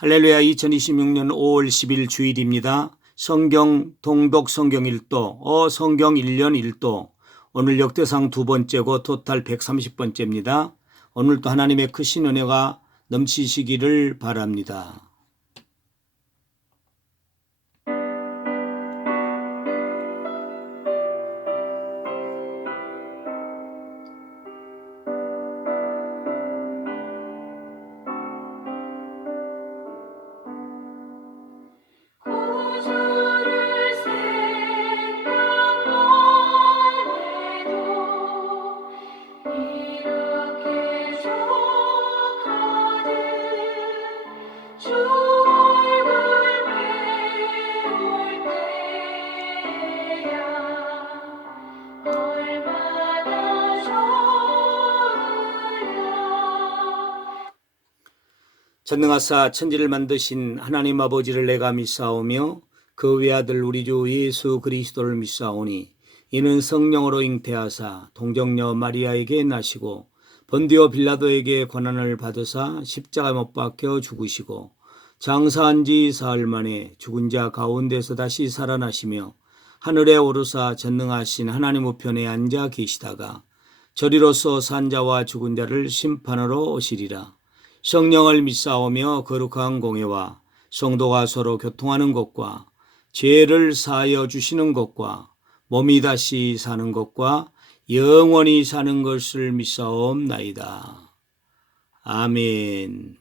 할렐루야. 2026년 5월 10일 주일입니다. 성경 통독 성경 1도 성경 1년 1도 오늘 역대상 두 번째고 토탈 130번째입니다. 오늘도 하나님의 크신 은혜가 넘치시기를 바랍니다. 전능하사 천지를 만드신 하나님 아버지를 내가 믿사오며 그 외아들 우리 주 예수 그리스도를 믿사오니 이는 성령으로 잉태하사 동정녀 마리아에게 나시고 본디오 빌라도에게 고난을 받으사 십자가 못 박혀 죽으시고 장사한 지 사흘 만에 죽은 자 가운데서 다시 살아나시며 하늘에 오르사 전능하신 하나님 우편에 앉아 계시다가 저리로서 산 자와 죽은 자를 심판하러 오시리라. 성령을 믿사오며 거룩한 공회와 성도가 서로 교통하는 것과 죄를 사하여 주시는 것과 몸이 다시 사는 것과 영원히 사는 것을 믿사옵나이다. 아멘.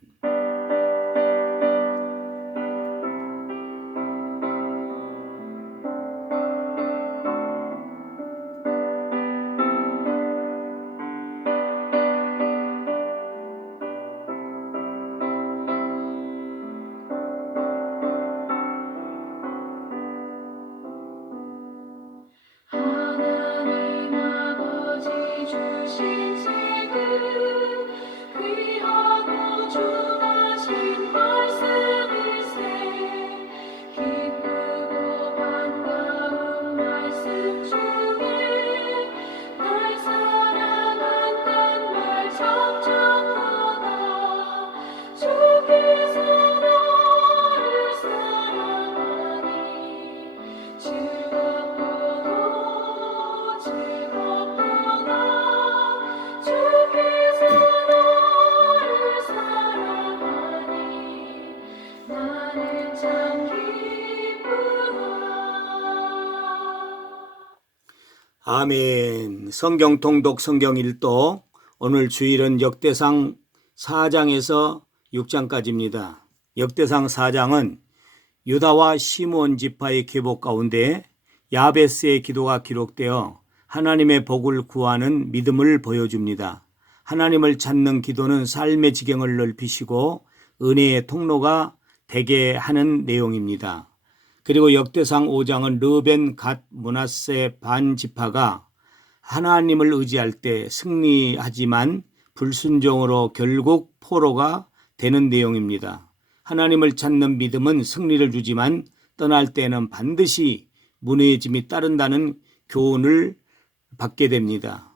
아멘. 성경 통독 성경 1도 오늘 주일은 역대상 4장에서 6장까지입니다. 역대상 4장은 유다와 시므온 지파의 계보 가운데 야베스의 기도가 기록되어 하나님의 복을 구하는 믿음을 보여줍니다. 하나님을 찾는 기도는 삶의 지경을 넓히시고 은혜의 통로가 되게 하는 내용입니다. 그리고 역대상 5장은 르벤, 갓, 므낫세 반 지파가 하나님을 의지할 때 승리하지만 불순종으로 결국 포로가 되는 내용입니다. 하나님을 찾는 믿음은 승리를 주지만 떠날 때는 반드시 무너짐이 따른다는 교훈을 받게 됩니다.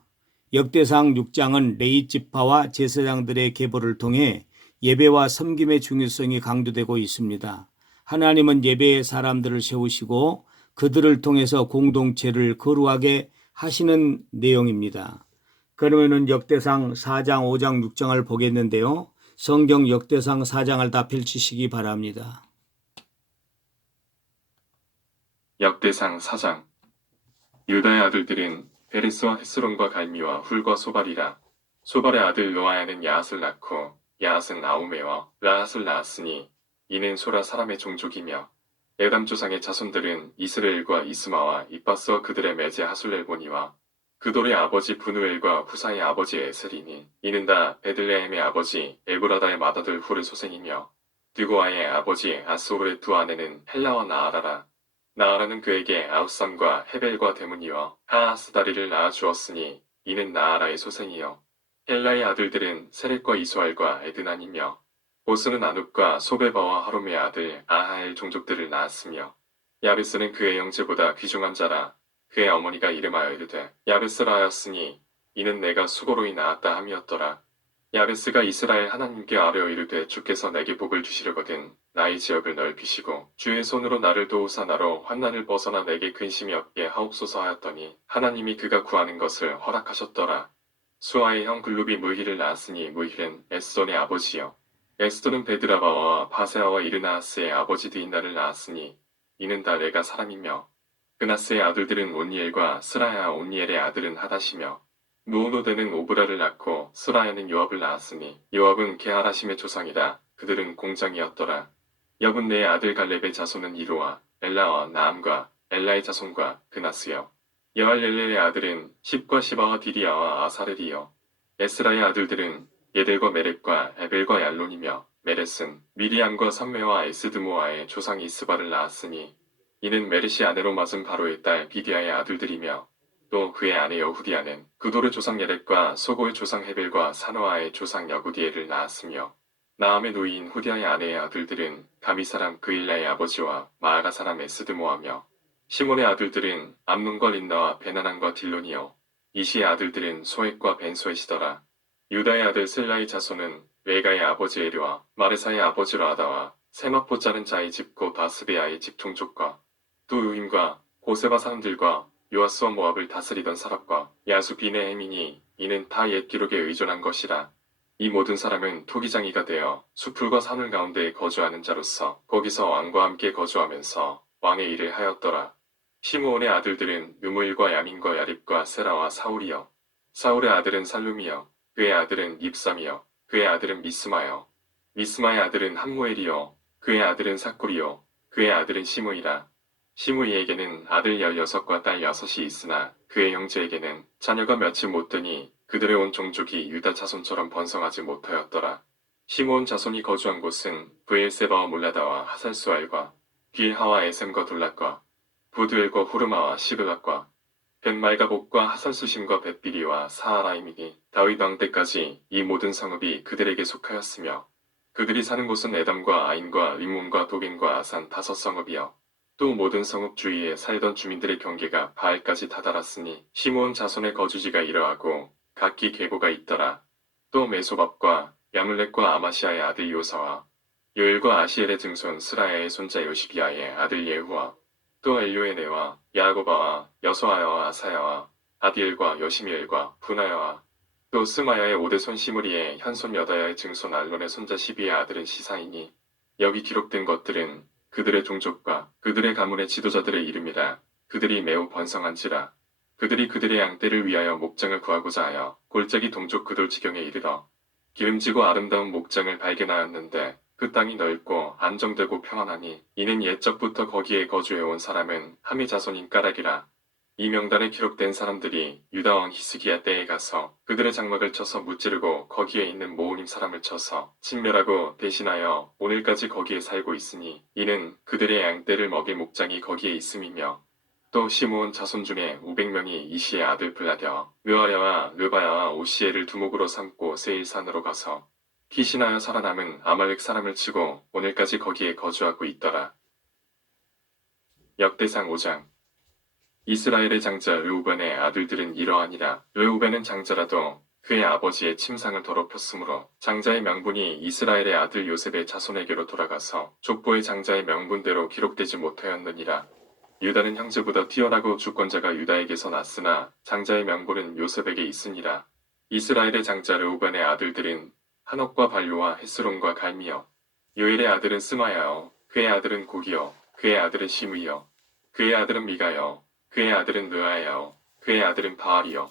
역대상 6장은 레위 지파와 제사장들의 계보를 통해 예배와 섬김의 중요성이 강조되고 있습니다. 하나님은 예배의 사람들을 세우시고 그들을 통해서 공동체를 거룩하게 하시는 내용입니다. 그러면은 역대상 4장, 5장, 6장을 보겠는데요. 성경 역대상 4장을 다 펼치시기 바랍니다. 역대상 4장. 유다의 아들들은 베레스와 헤스론과 갈미와 훌과 소발이라. 소발의 아들 노아야는 야앗을 낳고 야앗은 아우메와 라앗을 낳았으니 이는 소라 사람의 종족이며 에담 조상의 자손들은 이스라엘과 이스마와 이빠스와 그들의 매제 하술렐보니와 그돌의 아버지 분우엘과 후사의 아버지 에셀이니 이는 다 베들레헴의 아버지 에브라다의 맏아들 후르 소생이며 드고아의 아버지 아스오르의 두 아내는 헬라와 나아라라. 나아라는 그에게 아우삼과 헤벨과 데문이와 하아스다리를 낳아 주었으니 이는 나아라의 소생이요 헬라의 아들들은 세렛과 이수알과 에드난이며 보스는 아눕과 소베바와 하롬의 아들 아하엘 종족들을 낳았으며 야베스는 그의 형제보다 귀중한 자라. 그의 어머니가 이름하여 이르되 야베스라 하였으니 이는 내가 수고로이 낳았다 함이었더라. 야베스가 이스라엘 하나님께 아뢰어 이르되 주께서 내게 복을 주시려거든 나의 지역을 넓히시고 주의 손으로 나를 도우사 나로 환난을 벗어나 내게 근심이 없게 하옵소서 하였더니 하나님이 그가 구하는 것을 허락하셨더라. 수아의 형 글룹이 무힐을 낳았으니 무힐은 에스돈의 아버지요. 에스돈은 베드라바와 바세아와 이르나하스의 아버지 드인다를 낳았으니 이는 다 레가 사람이며 그나스의 아들들은 온니엘과 스라야 온니엘의 아들은 하닷이며 무오노데는 오브라를 낳고 스라야는 요압을 낳았으니 요압은 게하라심의 조상이라 그들은 공장이었더라. 여분네의 아들 갈렙의 자손은 이로와 엘라와 나암과 엘라의 자손과 그나스여. 여할렐렐의 아들은 십과 시바와 디디아와 아사렐이요. 에스라의 아들들은 예델과 메렉과 에벨과 얄론이며 메렛은 미리암과 삼메와 에스드모아의 조상 이스바를 낳았으니 이는 메르시 아내로 맞은 바로의 딸 비디아의 아들들이며 또 그의 아내 여후디아는 그도르 조상 예렉과 소고의 조상 헤벨과 사노아의 조상 여구디엘을 낳았으며 나암의 노이인 후디아의 아내의 아들들은 가미 사람 그일라의 아버지와 마아가 사람 에스드모아며 시몬의 아들들은 암논과 린나와 베나난과 딜론이요 이시의 아들들은 소액과 벤소엣이더라. 유다의 아들 슬라의 자손은 레가의 아버지 에리와 마레사의 아버지 라다와 세마포 자른 자의 집 곧 바스베아의 집 종족과 두 우임과 고세바 사람들과 요아스와 모압을 다스리던 사람과 야수 비네헤민이 이는 다 옛 기록에 의존한 것이라. 이 모든 사람은 토기장이가 되어 수풀과 산울 가운데에 거주하는 자로서 거기서 왕과 함께 거주하면서 왕의 일을 하였더라. 시므온의 아들들은 느무일과 야민과 야립과 세라와 사울이요. 사울의 아들은 살룸이요. 그의 아들은 입삼이요. 그의 아들은 미스마요. 미스마의 아들은 함무엘이요. 그의 아들은 사꿀이요. 그의 아들은 시므이라. 시므이에게는 아들 16과 딸 6이 있으나 그의 형제에게는 자녀가 몇이 못 되니 그들의 온 종족이 유다 자손처럼 번성하지 못하였더라. 시므온 자손이 거주한 곳은 브엘세바와 몰라다와 하살수알과 빌하와 에셈과 돌락과 부두엘과 후르마와 시블락과 벳말가복과 하살수심과 벳비리와 사하라임이니 다윗 왕 때까지 이 모든 성읍이 그들에게 속하였으며 그들이 사는 곳은 에담과 아인과 림몬과 도긴과 아산 5성읍이요. 또 모든 성읍 주위에 살던 주민들의 경계가 바알까지 다다랐으니 시므온 자손의 거주지가 이러하고 각기 계보가 있더라. 또 메소밥과 야물렉과 아마시아의 아들 요사와 요엘과 아시엘의 증손 스라야의 손자 요시비아의 아들 예후와 또 엘요에네와 야고바와 여소아야와 아사야와 아디엘과 여시미엘과 분하야와 또 스마야의 오대손 시므리의 현손 여다야의 증손 알론의 손자 시비의 아들은 시사이니 여기 기록된 것들은 그들의 종족과 그들의 가문의 지도자들의 이름이라. 그들이 매우 번성한지라. 그들이 그들의 양떼를 위하여 목장을 구하고자 하여 골짜기 동쪽 그돌 지경에 이르러 기름지고 아름다운 목장을 발견하였는데 그 땅이 넓고 안정되고 평안하니 이는 옛적부터 거기에 거주해온 사람은 함의 자손인 까락이라. 이 명단에 기록된 사람들이 유다 왕 히스기야 때에 가서 그들의 장막을 쳐서 무찌르고 거기에 있는 모호님 사람을 쳐서 진멸하고 대신하여 오늘까지 거기에 살고 있으니 이는 그들의 양떼를 먹일 목장이 거기에 있음이며 또 시므온 자손 중에 500명이 이시의 아들 블라랴와 느아랴와 르바야와 오시엘을 두목으로 삼고 세일산으로 가서 기신하여 살아남은 아말렉 사람을 치고 오늘까지 거기에 거주하고 있더라. 역대상 5장. 이스라엘의 장자 르우벤의 아들들은 이러하니라. 르우벤은 장자라도 그의 아버지의 침상을 더럽혔으므로 장자의 명분이 이스라엘의 아들 요셉의 자손에게로 돌아가서 족보의 장자의 명분대로 기록되지 못하였느니라. 유다는 형제보다 뛰어나고 주권자가 유다에게서 났으나 장자의 명분은 요셉에게 있으니라. 이스라엘의 장자 르우벤의 아들들은 한옥과 발요와 헤스론과 갈미여. 요엘의 아들은 스마야요. 그의 아들은 고기요. 그의 아들은 시므이요. 그의 아들은 미가요. 그의 아들은 느아야요. 그의 아들은 바알이요.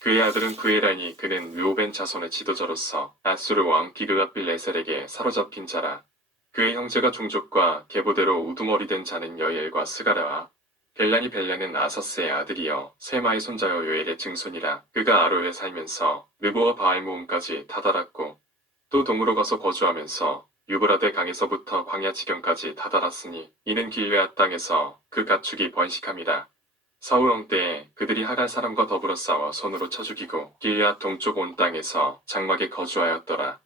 그의 아들은 구에라니 그는 르우벤 자손의 지도자로서 아수르 왕 비그가빌레셀에게 사로잡힌 자라. 그의 형제가 종족과 계보대로 우두머리 된 자는 여엘과 스가랴와 벨란은 아사스의 아들이요 세마의 손자여 요엘의 증손이라. 그가 아로에 살면서 느보와 바알 모음까지 다다랐고 또 동으로 가서 거주하면서 유브라데 강에서부터 광야 지경까지 다다랐으니 이는 길르앗 땅에서 그 가축이 번식함이라. 사울 왕 때에 그들이 하갈 사람과 더불어 싸워 손으로 쳐 죽이고 길르앗 동쪽 온 땅에서 장막에 거주하였더라.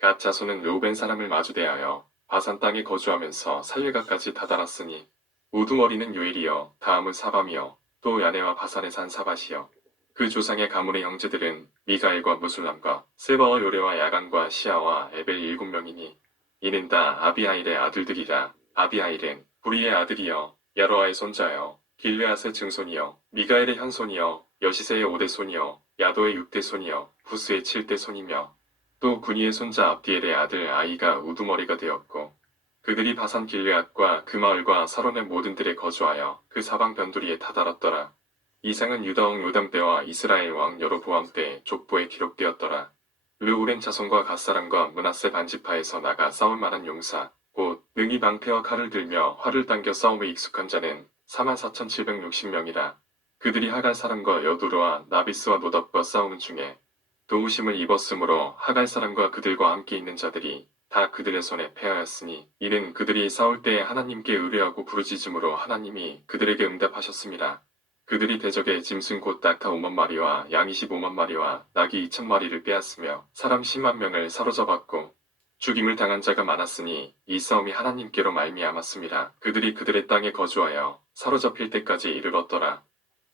갓 자손은 르우벤 사람을 마주대하여 바산 땅에 거주하면서 살릴가까지 다다랐으니 우두머리는 요엘이요 다음은 사밤이요 또 야네와 바산에 산 사밭이요 그 조상의 가문의 형제들은 미가엘과 무술람과 세바와 요레와 야간과 시아와 에벨 7명이니 이는 다 아비하일의 아들들이라. 아비하일은 부리의 아들이여 야로아의 손자여 길르앗의 증손이여 미가엘의 현손이여 여시세의 5대 손이여 야도의 6대 손이여 후스의 7대 손이며 또 군이의 손자 압디엘의 아들 아이가 우두머리가 되었고 그들이 바산 길르앗과 그 마을과 사론의 모든 들에 거주하여 그 사방 변두리에 다다랐더라. 이상은 유다 왕 요담 때와 이스라엘 왕 여로보암 때 족보에 기록되었더라. 르우렌 자손과 갓사람과 므낫세 반지파에서 나가 싸울 만한 용사 곧 능히 방패와 칼을 들며 활을 당겨 싸움에 익숙한 자는 44,760명이라. 그들이 하갈 사람과 여두르와 나비스와 노답과 싸우는 중에 도우심을 입었으므로 하갈 사람과 그들과 함께 있는 자들이 다 그들의 손에 패하였으니 이는 그들이 싸울 때에 하나님께 의뢰하고 부르짖음으로 하나님이 그들에게 응답하셨습니다. 그들이 대적의 짐승 곧 낙타 5만 마리와 양 25만 마리와 낙이 2천 마리를 빼앗으며 사람 10만 명을 사로잡았고 죽임을 당한 자가 많았으니 이 싸움이 하나님께로 말미암았습니다. 그들이 그들의 땅에 거주하여 사로잡힐 때까지 이르렀더라.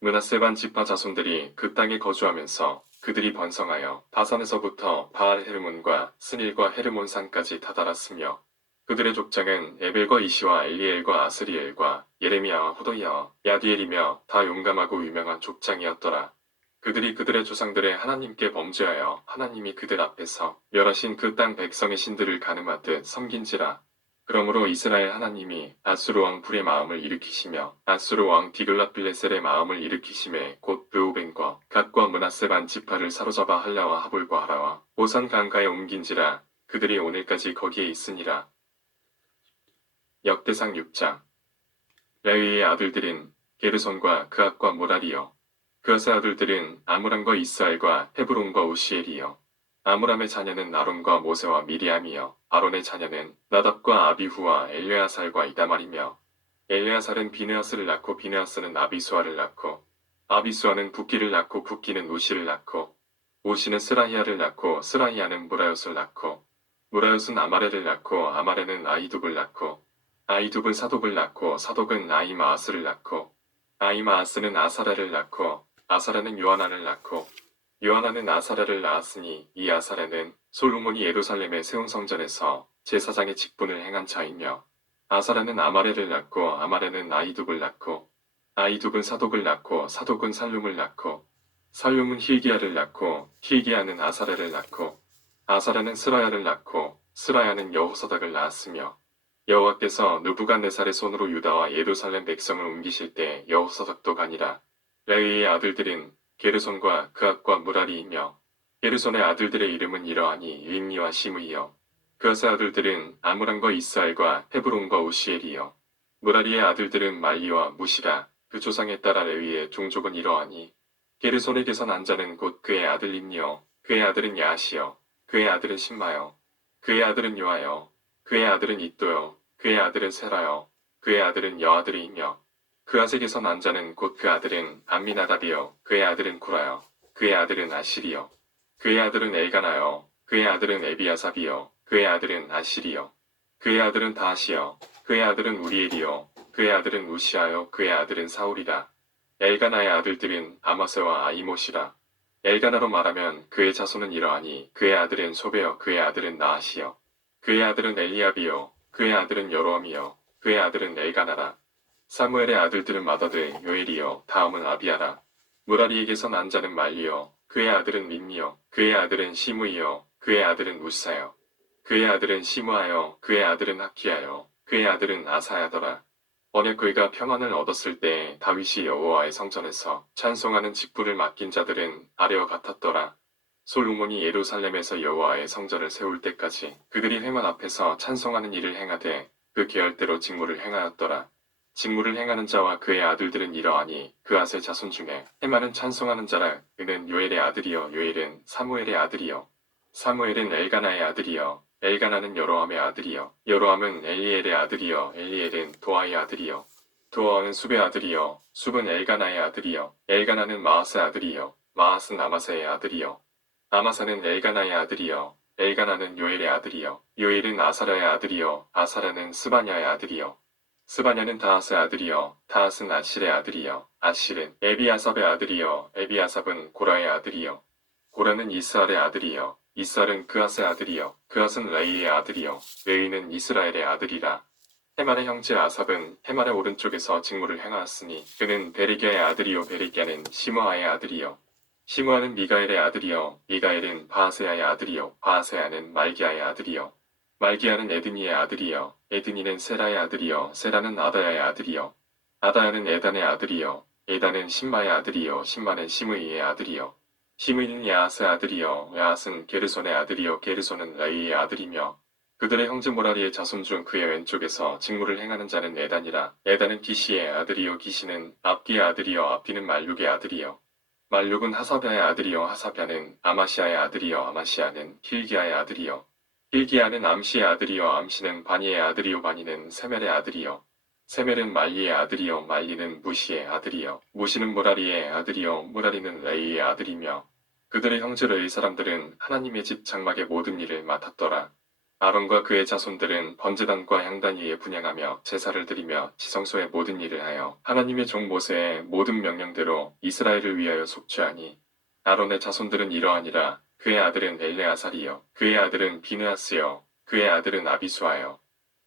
므낫세 반 지파 자손들이 그 땅에 거주하면서 그들이 번성하여 바산에서부터 바알 헤르몬과 스닐과 헤르몬 산까지 다다랐으며 그들의 족장은 에벨과 이시와 엘리엘과 아스리엘과 예레미야와 호도야와 야디엘이며 다 용감하고 유명한 족장이었더라. 그들이 그들의 조상들의 하나님께 범죄하여 하나님이 그들 앞에서 멸하신 그 땅 백성의 신들을 가늠하듯 섬긴지라. 그러므로 이스라엘 하나님이 아수르 왕 불의 마음을 일으키시며 아수르 왕 디글랏빌레셀의 마음을 일으키심에 곧 르우벤과 갓과 므낫세 반 지파를 사로잡아 할라와 하볼과 하라와 보산 강가에 옮긴지라. 그들이 오늘까지 거기에 있으니라. 역대상 6장. 레위의 아들들은 게르손과 그앗과 모라리요. 그앗의 아들들은 아므람과 이스알과 헤브론과 우시엘이요. 아므람의 자녀는 아론과 모세와 미리암이요. 아론의 자녀는 나답과 아비후와 엘레아살과 이다말이며 엘레아살은 비느하스를 낳고 비느하스는 아비수아를 낳고 아비수아는 붓기를 낳고 붓기는 우시를 낳고 우시는 스라히아를 낳고 스라히아는 무라요스를 낳고 무라요스는 아마레를 낳고 아마레는 아이둡을 낳고 아이둡은 사독을 낳고 사독은 아이마아스를 낳고 아이마아스는 아사라를 낳고 아사라는 요하나를 낳고 요하나는 아사라를 낳았으니 이 아사라는 솔로몬이 예루살렘의 세운 성전에서 제사장의 직분을 행한 자이며 아사라는 아마레를 낳고 아마레는 아이둡을 낳고 아이둡은 사독을 낳고 사독은 살룸을 낳고 살룸은 힐기야를 낳고 힐기야는 아사라를 낳고 아사라는 스라야를 낳고 스라야는 여호사닥을 낳았으며 여호와께서 느부갓네살의 손으로 유다와 예루살렘 백성을 옮기실 때 여호사닥도 가니라. 레위의 아들들은 게르손과 그앗과 무라리이며 게르손의 아들들의 이름은 이러하니 린니와 시므이요. 그앗의 아들들은 아므람과 이스알과 헤브론과 우시엘이요. 무라리의 아들들은 말리와 무시라. 그 조상에 따라 레위의 종족은 이러하니 게르손에게서 난 자는 곧 그의 아들 린니요. 그의 아들은 야시요. 그의 아들은 신마요. 그의 아들은 요하요. 그의 아들은 이또요. 그의 아들은 세라요. 그의 아들은 여아들이이며 그앗에게서 난 자는 곧 그 아들은 암미나답이요. 그의 아들은 구라요. 그의 아들은 아실이요. 그의 아들은 엘가나요. 그의 아들은 에비아삽이요. 그의 아들은 아실이요. 그의 아들은 다하시요. 그의 아들은 우리엘이요. 그의 아들은 우시아요. 그의 아들은 사울이라. 엘가나의 아들들은 아마세와 아이못이라. 엘가나로 말하면 그의 자손은 이러하니 그의 아들은 소베요. 그의 아들은 나하시요. 그의 아들은 엘리압이요. 그의 아들은 여로함이요. 그의 아들은 엘가나라. 사무엘의 아들들은 마다드, 요엘이요. 다음은 아비아라. 무라리에게서 난 자는 말리요. 그의 아들은 림미요. 그의 아들은 시므이요. 그의 아들은 우사요. 그의 아들은 시므아요. 그의 아들은 하키야요. 그의 아들은 아사야더라. 언약 그가 평안을 얻었을 때 다윗이 여호와의 성전에서 찬송하는 직분을 맡긴 자들은 아래와 같았더라. 솔로몬이 예루살렘에서 여호와의 성전을 세울 때까지 그들이 회막 앞에서 찬송하는 일을 행하되 그 계열대로 직무를 행하였더라. 직무를 행하는 자와 그의 아들들은 이러하니 그앗의 자손 중에 해마는 찬송하는 자라. 그는 요엘의 아들이요. 요엘은 사무엘의 아들이요. 사무엘은 엘가나의 아들이요. 엘가나는 여로함의 아들이요. 여로함은 엘리엘의 아들이요. 엘리엘은 도아의 아들이요. 도아는 숲의 아들이요. 숲은 엘가나의 아들이요. 엘가나는 마아스의 아들이요. 마아스는 아마세의 아들이요. 아마사는 엘가나의 아들이요. 엘가나는 요엘의 아들이요. 요엘은 아사라의 아들이요. 아사라는 스바냐의 아들이요. 스바냐는 다핫의 아들이요 다핫은 아실의 아들이요 아실은 에비아삽의 아들이요 에비아삽은 고라의 아들이요 고라는 이스알의 아들이요 이스알은 그앗의 아들이요 그앗은 레이의 아들이요 레이는 이스라엘의 아들이라. 헤만의 형제 아삽은 헤만의 오른쪽에서 직무를 행하였으니 그는 베리기아의 아들이요 베리기아는 시므아의 아들이요 시므아는 미가엘의 아들이요 미가엘은 바하세아의 아들이요 바하세아는 말기아의 아들이요 말기아는 에드니의 아들이요 에드니는 세라의 아들이요 세라는 아다야의 아들이요 아다야는 에단의 아들이요 에단은 신마의 아들이요 신마는 시므이의 아들이요 시므이는 야앗의 아들이요 야앗은 게르손의 아들이요 게르손은 레이의 아들이며 그들의 형제 모라리의 자손 중 그의 왼쪽에서 직무를 행하는 자는 에단이라. 에단은 기시의 아들이요 기시는 압기의 아들이요 압기는 말룩의 아들이요 말룩은 하사비아의 아들이요 하사비아는 아마시아의 아들이요 아마시아는 힐기야의 아들이요 힐기야는 암시의 아들이요 암시는 바니의 아들이요 바니는 세멜의 아들이요 세멜은 말리의 아들이요 말리는 무시의 아들이요 무시는 무라리의 아들이요 무라리는 레이의 아들이며 그들의 형제 레이 사람들은 하나님의 집 장막의 모든 일을 맡았더라. 아론과 그의 자손들은 번제단과 향단 위에 분향하며 제사를 드리며 지성소의 모든 일을 하여 하나님의 종 모세의 모든 명령대로 이스라엘을 위하여 속죄하니 아론의 자손들은 이러하니라. 그의 아들은 엘레아살이요 그의 아들은 비느하스요 그의 아들은 아비수아요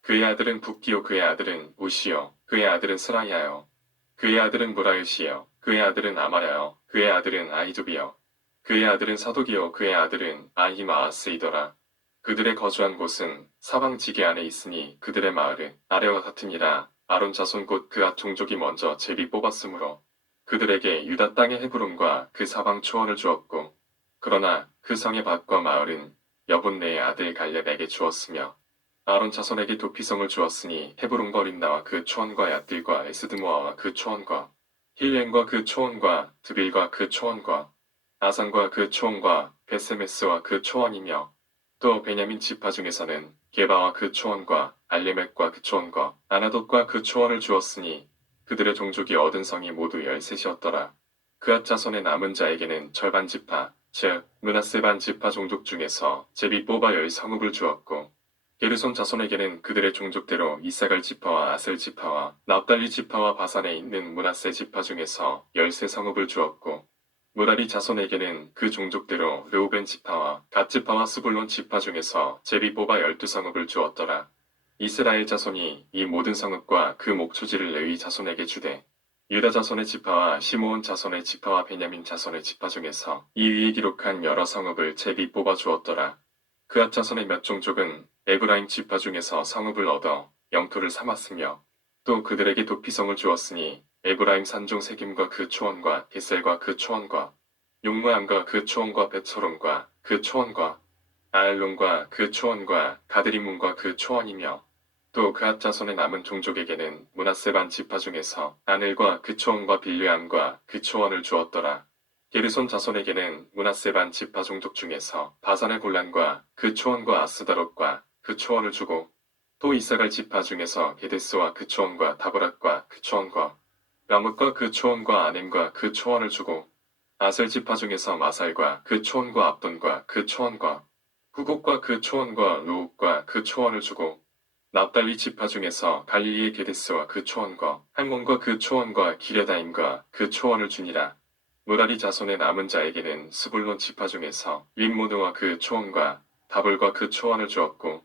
그의 아들은 붓기요 그의 아들은 우시요 그의 아들은 스라야요 그의 아들은 무라요시요 그의 아들은 아마야요 그의 아들은 아히두비요 그의 아들은 사독이요 그의 아들은 아히마아스이더라. 그들의 거주한 곳은 사방 지게 안에 있으니 그들의 마을은 아래와 같으니라. 아론 자손 곧 그앗 종족이 먼저 제비 뽑았으므로 그들에게 유다 땅의 헤브론과 그 사방 초원을 주었고 그러나 그 성의 밭과 마을은 여분네의 아들 갈렙에게 주었으며 아론 자손에게 도피성을 주었으니 헤브론과 림나와 그 초원과 얏들과 에스드모아와 그 초원과 힐렘과 그 초원과 드빌과 그 초원과 아산과 그 초원과 베세메스와 그 초원이며 또 베냐민 지파 중에서는 게바와 그 초원과 알레멕과 그 초원과 아나돗과 그 초원을 주었으니 그들의 종족이 얻은 성이 모두 13이었더라. 그앗 자손의 남은 자에게는 절반 지파 즉 므낫세 반 지파 종족 중에서 제비 뽑아 10성읍을 주었고 게르손 자손에게는 그들의 종족대로 이사갈 지파와 아셀 지파와 납달리 지파와 바산에 있는 므낫세 지파 중에서 13성읍을 주었고 무라리 자손에게는 그 종족대로 르우벤 지파와 갓 지파와 스불론 지파 중에서 제비 뽑아 12성읍을 주었더라. 이스라엘 자손이 이 모든 성읍과 그 목초지를 레위 자손에게 주되 유다 자손의 지파와 시므온 자손의 지파와 베냐민 자손의 지파 중에서 이 위에 기록한 여러 성읍을 제비 뽑아 주었더라. 그앗 자손의 몇 종족은 에브라임 지파 중에서 성읍을 얻어 영토를 삼았으며 또 그들에게 도피성을 주었으니 에브라임 산종 세김과 그 초원과 겟셀과 그 초원과 용무암과 그 초원과 벳초론과 그 초원과 아엘론과 그 초원과 가드리문과 그 초원이며 또 그앗 자손의 남은 종족에게는 므낫세 반 지파 중에서 아넬과 그 초원과 빌르암과 그 초원을 주었더라. 게르손 자손에게는 므낫세 반 지파 종족 중에서 바산의 골란과 그 초원과 아스다롯과 그 초원을 주고 또 이사갈 지파 중에서 게데스와 그 초원과 다브랏과 그 초원과 라뭇과 그 초원과 아넴과 그 초원을 주고 아셀 지파 중에서 마살과 그 초원과 압돈과 그 초원과 후곡과 그 초원과 루욱과 그 초원을 주고 납달리 지파 중에서 갈릴리의 게데스와 그 초원과 할몬과 그 초원과 기레다임과 그 초원을 주니라. 무라리 자손의 남은 자에게는 스불론 지파 중에서 림모드와 그 초원과 다볼과 그 초원을 주었고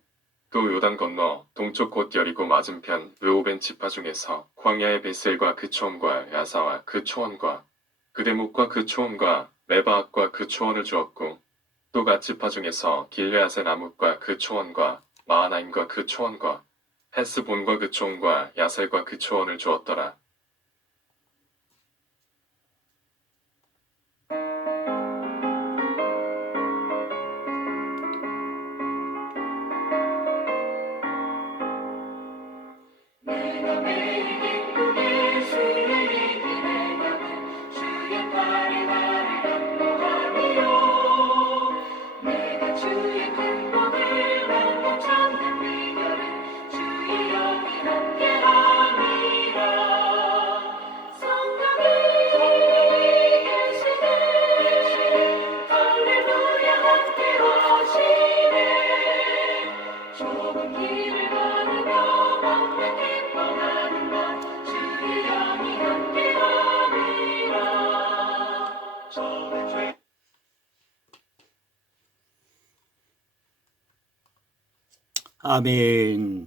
또 요단 건너 동쪽 곧 여리고 맞은편 르오벤 지파 중에서 광야의 베셀과 그 초원과 야사와 그 초원과 그대목과 그 초원과 메바앗과 그 초원을 주었고 또 갓 지파 중에서 길르앗의 나뭇과 그 초원과 마하나임과 그 초원과 헬스본과 그 초원과 야셀과 그 초원을 주었더라. 내가 매일 기쁘게 주를 이기려면 주의 팔이 나를 인도하리요. 내가 주의 행복을 만나 찾는 비결은 주의 영이 함께함이라. 아멘.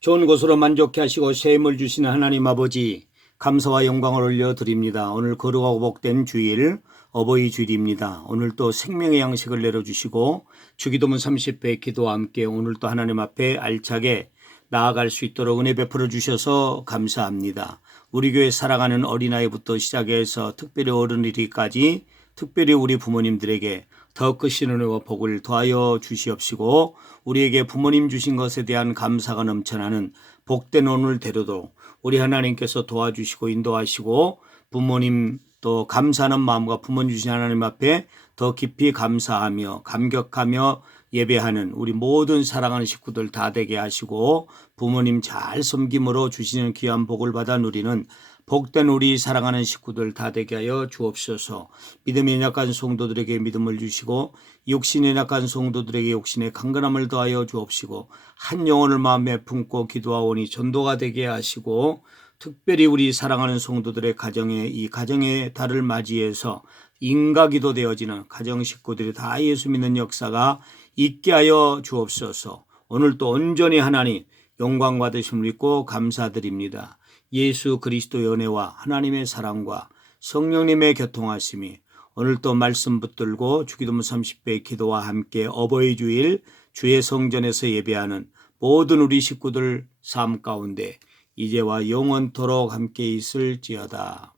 좋은 곳으로 만족해 하시고 새 힘을 주시는 하나님 아버지, 감사와 영광을 올려드립니다. 오늘 거룩하고 복된 주일, 어버이 주일입니다. 오늘 또 생명의 양식을 내려주시고 주기도문 30배 기도와 함께 오늘 또 하나님 앞에 알차게 나아갈 수 있도록 은혜 베풀어 주셔서 감사합니다. 우리 교회 살아가는 어린아이부터 시작해서 특별히 어른이기까지 특별히 우리 부모님들에게 더 크신 은혜와 복을 더하여 주시옵시고 우리에게 부모님 주신 것에 대한 감사가 넘쳐나는 복된 오늘 대로도 우리 하나님께서 도와주시고 인도하시고 부모님 또 감사하는 마음과 부모님 주신 하나님 앞에 더 깊이 감사하며 감격하며 예배하는 우리 모든 사랑하는 식구들 다 되게 하시고 부모님 잘 섬김으로 주시는 귀한 복을 받아 누리는 복된 우리 사랑하는 식구들 다 되게 하여 주옵소서. 믿음이 연약한 성도들에게 믿음을 주시고 육신이 연약한 성도들에게 육신의 강건함을 더하여 주옵시고 한 영혼을 마음에 품고 기도하오니 전도가 되게 하시고 특별히 우리 사랑하는 성도들의 가정에 이 가정의 달을 맞이해서 인가기도 되어지는 가정 식구들이 다 예수 믿는 역사가 있게 하여 주옵소서. 오늘 또 온전히 하나님 영광 받으심을 믿고 감사드립니다. 예수 그리스도의 은혜와 하나님의 사랑과 성령님의 교통하심이 오늘 또 말씀 붙들고 주기도문 30배 기도와 함께 어버이 주일 주의 성전에서 예배하는 모든 우리 식구들 삶 가운데 이제와 영원토록 함께 있을지어다.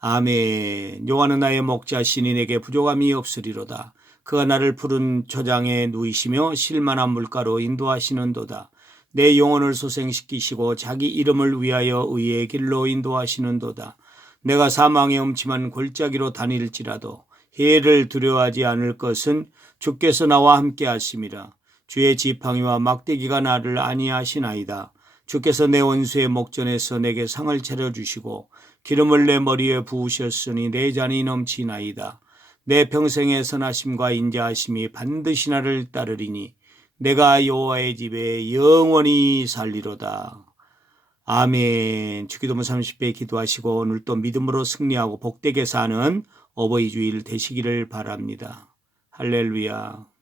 아멘. 여호와는 나의 목자 신이 내게 부족함이 없으리로다. 그가 나를 푸른 초장에 누이시며 실만한 물가로 인도하시는도다. 내 영혼을 소생시키시고 자기 이름을 위하여 의의 길로 인도하시는도다. 내가 사망의 음침한 골짜기로 다닐지라도 해를 두려워하지 않을 것은 주께서 나와 함께 하심이라. 주의 지팡이와 막대기가 나를 안위하시나이다. 주께서 내 원수의 목전에서 내게 상을 차려주시고 기름을 내 머리에 부으셨으니 내 잔이 넘치나이다. 내 평생의 선하심과 인자하심이 반드시 나를 따르리니 내가 여호와의 집에 영원히 살리로다. 아멘. 주기도문 30배 기도하시고 오늘 또 믿음으로 승리하고 복되게 사는 어버이 주일 되시기를 바랍니다. 할렐루야.